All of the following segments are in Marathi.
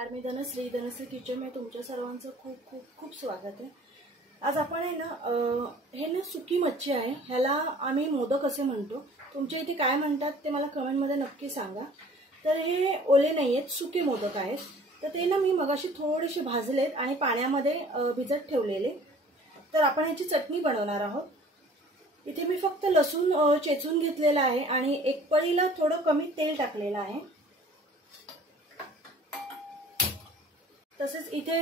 नमस्कार, मी धनश्री किचन में तुमच्या सर्वांचं खूप खूप खूप स्वागत आहे। आज आपण आहे ना हे ना सुकी मच्छी आहे, ह्याला आम्ही मोदक असे म्हणतो। तुमच्या इथे काय म्हणतात ते मला कमेंट मध्ये नक्की सांगा। तर हे ओले नाही आहेत, सुके मोदक आहेत। तर ते ना मी मगाशी थोडेसे भाजलेत आणि पाण्यामध्ये भिजत ठेवलेले। तर आपण ह्याची चटणी बनवणार आहोत। इथे मी फक्त लसूण चेचून घेतलेला आहे आणि एक पळीला थोडं कमी तेल टाकलेलं आहे। तसेच इथे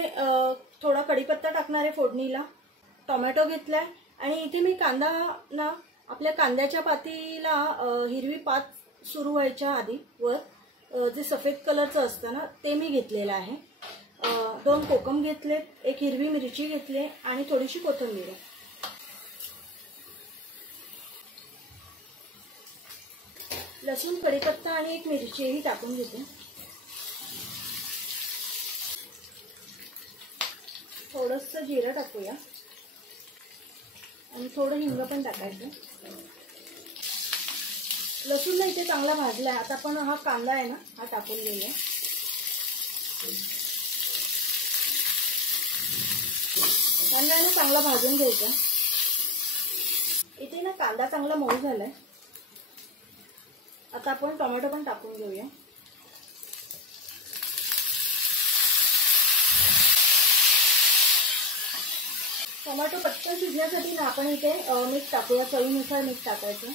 थोडा कढीपत्ता टाकणार आहे फोडणीला। टोमॅटो घेतलाय आणि इथे मी कांदा ना आपल्या कांद्याच्या पातीला हिरवी पात सुरू व्हायच्या आधी वर जे सफेद कलरचं असतं ना ते मी घेतलेलं आहे। 2 कोकम घेतले, एक हिरवी मिरची घेतली आणि थोडीशी कोथिंबीर। लसूण, कढीपत्ता आणि एक मिरचीही टाकून घेते। थोडंसं जिरं टाकूया आणि थोडं हिंग पण टाकायचं। लसूण इथे चांगला भाजलाय। आता आपण हा कांदा आहे ना हा टाकून घेऊया। कांदा ना चांगला भाजून घ्यायचा। इथे ना कांदा चांगला मऊ झालाय। आता आपण टोमॅटो पण टाकून घेऊया। टोमॅटो पटकन शिजण्यासाठी ना आपण इथे मीठ टाकूया, चवीनुसार मीठ टाकायचं।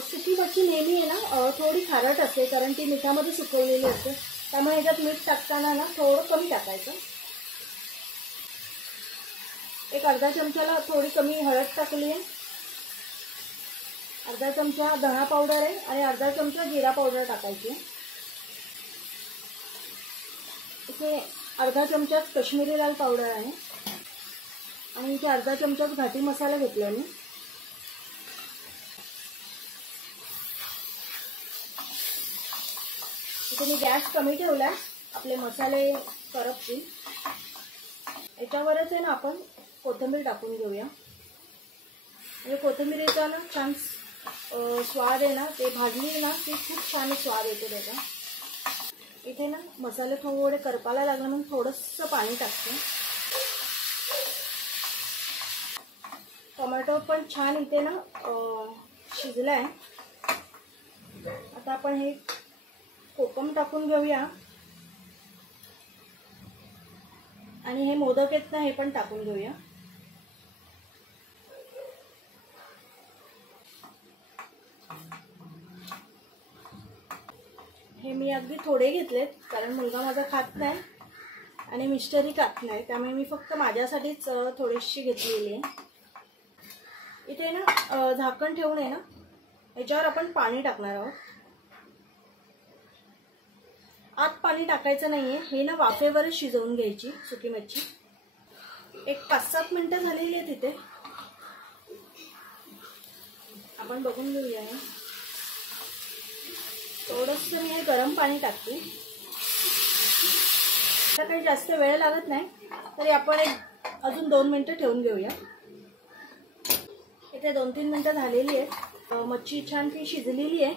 सुकी मच्छी नेहमी आहे ना थोडी खारट असते, कारण ती मिठामध्ये सुकवलेली असते, त्यामुळे ह्याच्यात मीठ टाकताना ना थोडं कमी टाकायचं। एक अर्धा चमचाला थोडी कमी हळद टाकली आहे, अर्धा चमचा धना पावडर आहे आणि अर्धा चमचा जिरा पावडर टाकायची। इथे अर्धा चमचा कश्मीरी लाल पावडर आहे आणि इथे अर्धा चमचा घाटी मसाला घेतला मी। इथे मी गॅस कमी ठेवलाय, आपले मसाले करपतील। याच्यावरच आहे ना आपण कोथिंबीर टाकून घेऊया। म्हणजे कोथिंबीरीचा ना छान स्वाद आहे ना, ते भाजली ना की खूप छान स्वाद येतो त्याचा। इथे ना मसाले थोडे करपायला लागले म्हणून थोडंसं पाणी टाकते। टोमॅटो पण छान इथे ना शिजलाय। आता आपण हे कोकम टाकून घेऊया आणि हे मोदक आहेत ना हे पण टाकून घेऊया। हे मी अगदी थोडे घेतलेत, कारण मुलगा माझा खात नाही आणि मिस्टरही खात नाही, त्यामुळे मी फक्त माझ्यासाठीच थोडीशी घेतलेली आहे। इथे ना झाकण ठेवून आहे ना याच्यावर आपण पाणी टाकणार आहोत। आत पाणी टाकायचं नाहीये, हे ना वाफेवरच शिजवून घ्यायची सुकी मच्छी। एक 5-7 मिनिटं झालेली आहेत इथे, आपण बघून घेऊया। थोडंसं मी हे गरम पाणी टाकते, तर काही जास्त वेळ लागत नाही, तरी आपण अजून 2 मिनिटं ठेवून घेऊया। इथे 2-3 मिनिटं झालेली आहेत, मच्छी छान ती शिजलेली आहे।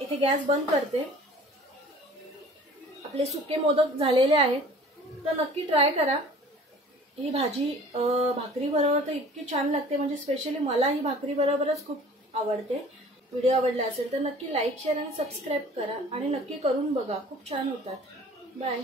इथे गॅस बंद करते। आपले सुके मोदक झालेले आहेत, तर नक्की ट्राय करा। ही भाजी भाकरी बरोबर तर इतकी छान लागते, म्हणजे स्पेशली मला ही भाकरी बरोबरच खूप आवडते। व्हिडिओ आवडला असेल तर नक्की लाईक, शेअर आणि सबस्क्राईब करा आणि नक्की करून बघा, खूप छान होतात। बाय।